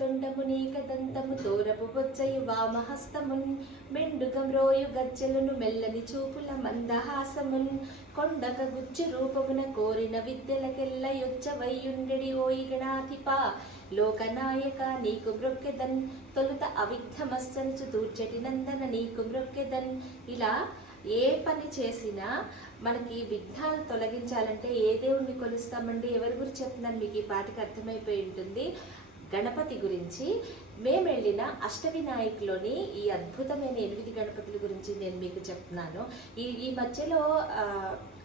తొండము నీకదంతము తోరపు బొచ్చయు వామహస్తమున్ మెండుగమ్రోయు గజ్జలను మెల్లని చూపుల మందహాసమున్ కొండక గుచ్చు రూపమున కోరిన విద్యలకెల్ల యొచ్చవయ్యుండెడి ఓయి గణాధిప లోకనాయక నీకు మ్రొక్కెదన్ తొలుత అవిఘ్నమస్సంచు దూర్చటి నందన నీకు మ్రొక్కెదన్. ఇలా ఏ పని చేసినా మనకి విఘ్నాలు తొలగించాలంటే ఏ దేవుణ్ణి కొలుస్తామండి? ఎవరి గురించి చెప్తున్నాను మీకు ఈ పాటకి అర్థమైపోయి ఉంటుంది. గణపతి గురించి. మేము వెళ్ళిన అష్టవినాయకులోని ఈ అద్భుతమైన 8 గణపతుల గురించి నేను మీకు చెప్తున్నాను. ఈ మధ్యలో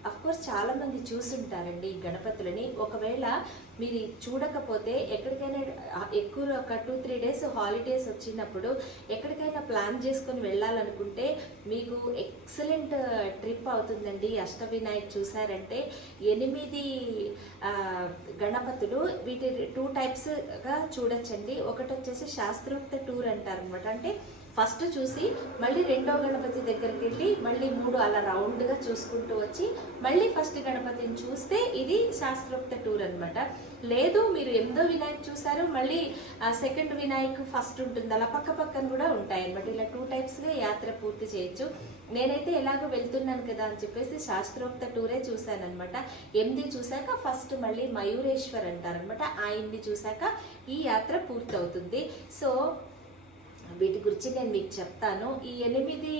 అఫ్కోర్స్ చాలామంది చూసుంటారండి ఈ గణపతులని. ఒకవేళ మీరు చూడకపోతే ఎక్కడికైనా ఎక్కువ ఒక 2-3 డేస్ హాలిడేస్ వచ్చినప్పుడు ఎక్కడికైనా ప్లాన్ చేసుకొని వెళ్ళాలనుకుంటే మీకు ఎక్సలెంట్ ట్రిప్ అవుతుందండి. అష్టవినాయక్ చూసారంటే 8 గణపతులు. వీటి 2 టైప్స్గా చూడొచ్చండి. ఒకటి వచ్చేసి శాస్త్రోక్త టూర్ అంటారనమాట. అంటే ఫస్ట్ చూసి మళ్ళీ రెండో గణపతి దగ్గరికి వెళ్ళి మళ్ళీ 3 అలా రౌండ్గా చూసుకుంటూ వచ్చి మళ్ళీ ఫస్ట్ గణపతిని చూస్తే ఇది శాస్త్రోక్త టూర్ అనమాట. లేదు మీరు 8వ వినాయక్ చూసారు, మళ్ళీ సెకండ్ వినాయక్ ఫస్ట్ ఉంటుంది, అలా పక్క పక్కన కూడా ఉంటాయి అనమాట. ఇలా 2 టైప్స్గా యాత్ర పూర్తి చేయొచ్చు. నేనైతే ఎలాగో వెళ్తున్నాను కదా అని చెప్పేసి శాస్త్రోక్త టూరే చూశాను అనమాట. 8 చూశాక ఫస్ట్ మళ్ళీ మయూరేశ్వర్ అంటారనమాట. ఆయన్ని చూశాక ఈ యాత్ర పూర్తవుతుంది. సో వీటి గురించి నేను మీకు చెప్తాను. ఈ 8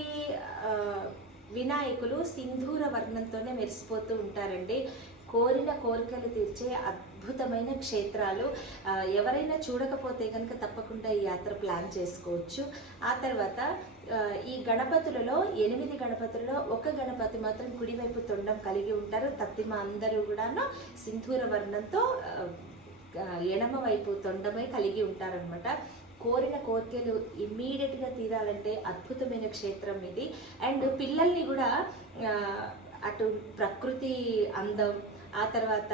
వినాయకులు సింధూర వర్ణంతోనే మెరిసిపోతూ ఉంటారండి. కోరిన కోరికలు తీర్చే అద్భుతమైన క్షేత్రాలు. ఎవరైనా చూడకపోతే కనుక తప్పకుండా ఈ యాత్ర ప్లాన్ చేసుకోవచ్చు. ఆ తర్వాత ఈ గణపతులలో 8 గణపతులలో ఒక గణపతి మాత్రం కుడివైపు తొండం కలిగి ఉంటారు. తత్తిమ అందరూ కూడాను సింధూర వర్ణంతో ఎడమ వైపు తొండమై కలిగి ఉంటారనమాట. కోరిన కోరికలు ఇమ్మీడియట్గా తీరాలంటే అద్భుతమైన క్షేత్రం ఇది. అండ్ పిల్లల్ని కూడా అటు ప్రకృతి అందం, ఆ తర్వాత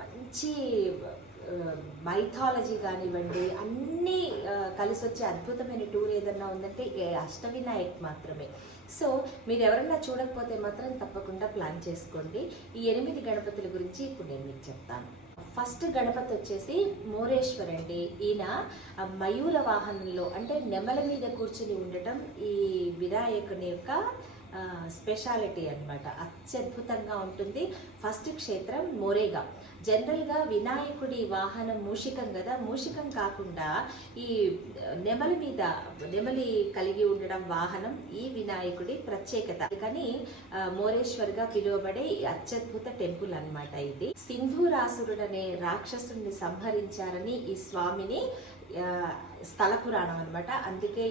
మంచి మైథాలజీ కానివ్వండి, అన్నీ కలిసి వచ్చే అద్భుతమైన టూర్ ఏదన్నా ఉందంటే అష్టవినాయక్ మాత్రమే. సో మీరు ఎవరన్నా చూడకపోతే మాత్రం తప్పకుండా ప్లాన్ చేసుకోండి. ఈ 8 గణపతుల గురించి ఇప్పుడు నేను మీకు చెప్తాను. ఫస్ట్ గణపతి వచ్చేసి మోరేశ్వర్ అండి. ఈయన మయూర వాహనంలో అంటే నెమల మీద కూర్చుని ఉండటం ఈ వినాయకుని యొక్క స్పెషాలిటీ అనమాట. అత్యద్భుతంగా ఉంటుంది. ఫస్ట్ క్షేత్రం మోరేగా. జనరల్గా వినాయకుడి వాహనం మూషికం కదా, మూషికం కాకుండా ఈ నెమలి కలిగి ఉండడం వాహనం ఈ వినాయకుడి ప్రత్యేకత. కానీ మోరేశ్వర్గా పిలువబడే అత్యద్భుత టెంపుల్ అనమాట ఇది. సింధూరాసురుడనే రాక్షసుడిని సంహరించారని ఈ స్వామిని స్థల పురాణం అనమాట. అందుకే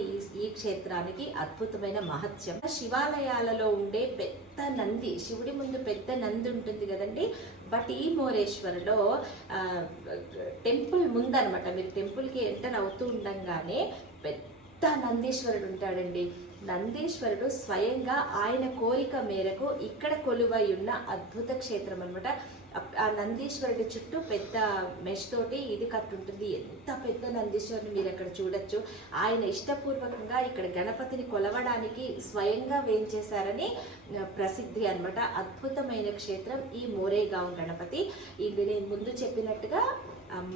ఈ క్షేత్రానికి అద్భుతమైన మహత్యం. శివాలయాలలో ఉండే పెద్ద నంది, శివుడి ముందు పెద్ద నంది ఉంటుంది కదండి. బట్ ఈ మోరేశ్వరలో టెంపుల్ ముందనమాట, మీరు టెంపుల్కి ఎంటర్ అవుతూ ఉండంగానే పెద్ద నందీశ్వరుడు ఉంటాడండి. నందీశ్వరుడు స్వయంగా ఆయన కోరిక మేరకు ఇక్కడ కొలువై ఉన్న అద్భుత క్షేత్రం అనమాట. ఆ నందీశ్వరుడి చుట్టూ పెద్ద మెష్ తోటి ఇది కట్టుంటుంది. ఎంత పెద్ద నందీశ్వరుని మీరు అక్కడ చూడొచ్చు. ఆయన ఇష్టపూర్వకంగా ఇక్కడ గణపతిని కొలవడానికి స్వయంగా వేంచేశారని ప్రసిద్ధి అనమాట. అద్భుతమైన క్షేత్రం ఈ మోరేగాం గణపతి. ఇది నేను ముందు చెప్పినట్టుగా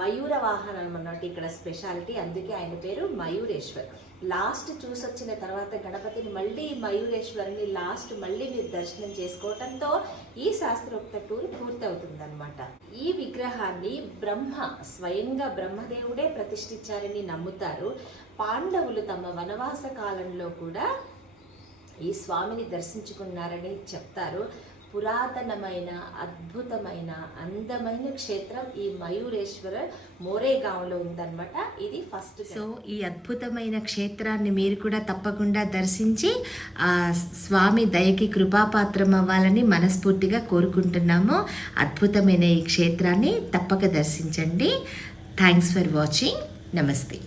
మయూర వాహనం అన్నట్టు ఇక్కడ స్పెషాలిటీ. అందుకే ఆయన పేరు మయూరేశ్వర్. లాస్ట్ చూసొచ్చిన తర్వాత గణపతిని మళ్ళీ మయూరేశ్వరిని లాస్ట్ మళ్ళీ మీరు దర్శనం చేసుకోవటంతో ఈ శాస్త్రోక్త టూర్ పూర్తవుతుందన్నమాట. ఈ విగ్రహాన్ని స్వయంగా బ్రహ్మదేవుడే ప్రతిష్ఠించారని నమ్ముతారు. పాండవులు తమ వనవాస కాలంలో కూడా ఈ స్వామిని దర్శించుకున్నారని చెప్తారు. పురాతనమైన అద్భుతమైన అందమైన క్షేత్రం ఈ మయూరేశ్వర మోరేగాంలో ఉందన్నమాట. ఇది ఫస్ట్. సో ఈ అద్భుతమైన క్షేత్రాన్ని మీరు కూడా తప్పకుండా దర్శించి ఆ స్వామి దయకి కృపాపాత్రం అవ్వాలని మనస్ఫూర్తిగా కోరుకుంటున్నాము. అద్భుతమైన ఈ క్షేత్రాన్ని తప్పక దర్శించండి. Thanks for watching. నమస్తే.